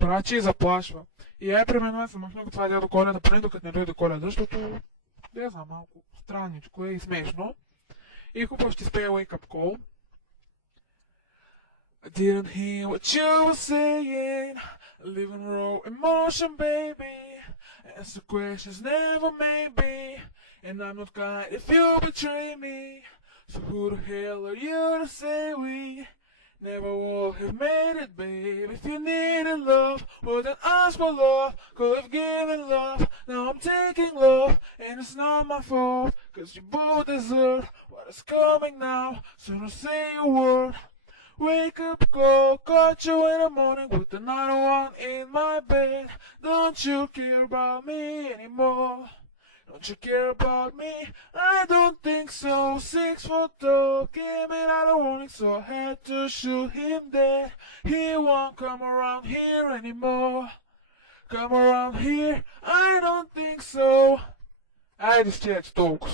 брачи и заплашва. И при мен се махна това дядо Коледа, поне докато не дойде Коледа, защото не знам, малко странничко е и смешно. И хубаво ще спее Wake Up Call. I didn't hear what you were saying. Living raw emotion, baby. Answer questions never maybe. And I'm not kind if you betray me. So who the hell are you to say we never would have made it, babe? If you needed love, wouldn't ask for love. Could have given love. Now I'm taking love, and it's not my fault. Cause you both deserve what is coming now. So don't say a word. Wake up, call, caught you in the morning with the 901 in my bed. Don't you care about me anymore? Don't you care about me? I don't think so. 6 foot tall, came in out of warning, so I had to shoot him dead. He won't come around here anymore. Come around here? I don't think so. Айде с тия толкова.